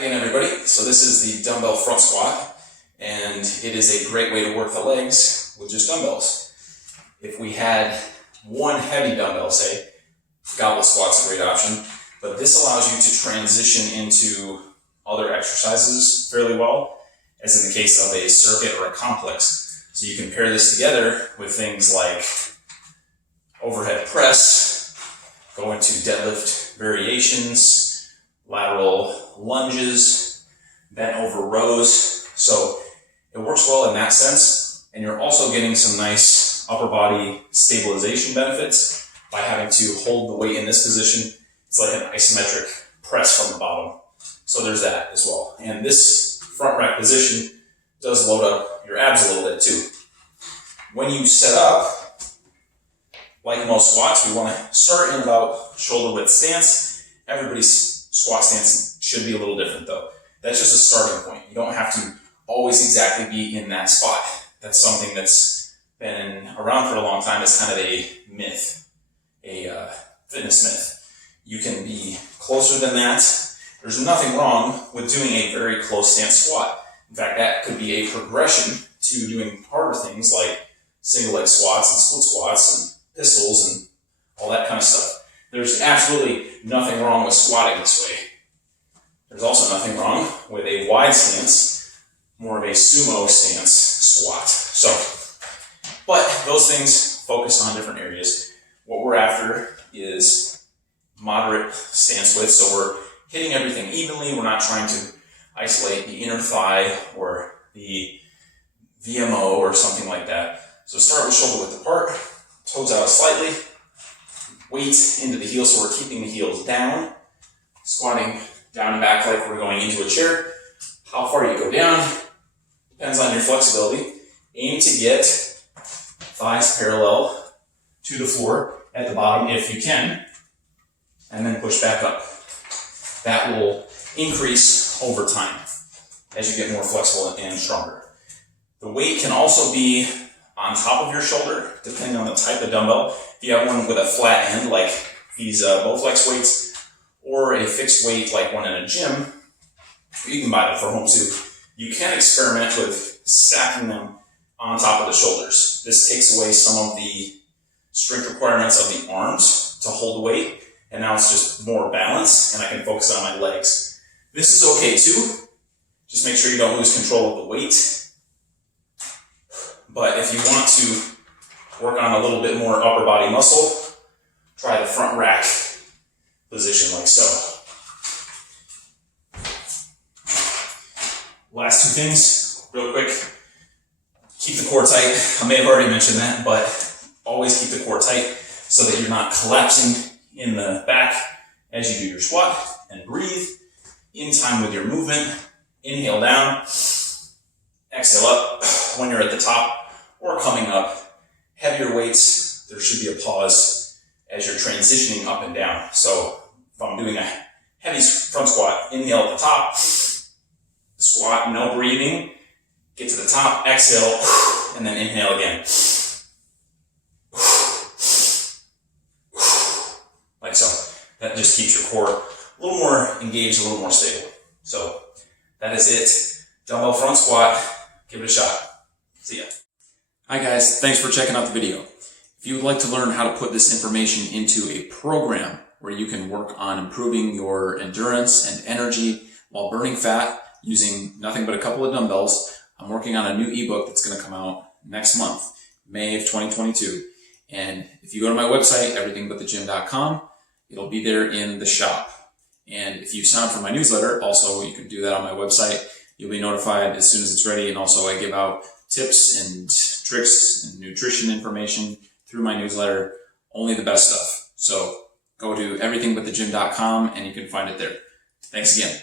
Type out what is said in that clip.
Again, everybody, so this is the dumbbell front squat, and it is a great way to work the legs with just dumbbells. If we had one heavy dumbbell, say, goblet squat's a great option, but this allows you to transition into other exercises fairly well, as in the case of a circuit or a complex. So you can pair this together with things like overhead press, go into deadlift variations, lateral lunges, bent over rows. So it works well in that sense, and you're also getting some nice upper body stabilization benefits by having to hold the weight in this position. It's like an isometric press from the bottom. So there's that as well. And this front rack position does load up your abs a little bit too. When you set up, like most squats, we want to start in about shoulder width stance. Everybody's squat stance should be a little different though. That's just a starting point. You don't have to always exactly be in that spot. That's something that's been around for a long time. It's kind of a myth, a fitness myth. You can be closer than that. There's nothing wrong with doing a very close stance squat. In fact, that could be a progression to doing harder things like single leg squats and split squats and pistols and all that kind of stuff. There's absolutely nothing wrong with squatting this way. There's also nothing wrong with a wide stance, more of a sumo stance squat. So, but those things focus on different areas. What we're after is moderate stance width, so we're hitting everything evenly. We're not trying to isolate the inner thigh or the VMO or something like that. So start with shoulder width apart, toes out slightly, weight into the heels, so we're keeping the heels down, squatting down and back like we're going into a chair. How far you go down depends on your flexibility. Aim to get thighs parallel to the floor at the bottom if you can, and then push back up. That will increase over time as you get more flexible and stronger. The weight can also be on top of your shoulder, depending on the type of dumbbell. If you have one with a flat end, like these Bowflex weights, or a fixed weight like one in a gym, you can buy them for home too. You can experiment with stacking them on top of the shoulders. This takes away some of the strength requirements of the arms to hold the weight, and now it's just more balance, and I can focus on my legs. This is okay too. Just make sure you don't lose control of the weight. But if you want to work on a little bit more upper body muscle, try the front rack position like so. Last two things, real quick. Keep the core tight. I may have already mentioned that, but always keep the core tight so that you're not collapsing in the back as you do your squat. And breathe in time with your movement. Inhale down, exhale up when you're at the top or coming up. Heavier weights, there should be a pause as you're transitioning up and down. So if I'm doing a heavy front squat, inhale at the top, squat, no breathing, get to the top, exhale, and then inhale again. Like so. That just keeps your core a little more engaged, a little more stable. So that is it. Dumbbell front squat. Give it a shot. See ya. Hi guys, thanks for checking out the video. If you would like to learn how to put this information into a program where you can work on improving your endurance and energy while burning fat using nothing but a couple of dumbbells, I'm working on a new ebook that's going to come out next month, May of 2022. And if you go to my website, everythingbutthegym.com, it'll be there in the shop. And if you sign up for my newsletter, also you can do that on my website. You'll be notified as soon as it's ready. And also I give out tips and tricks and nutrition information through my newsletter, only the best stuff. So go to everythingbutthegym.com and you can find it there. Thanks again.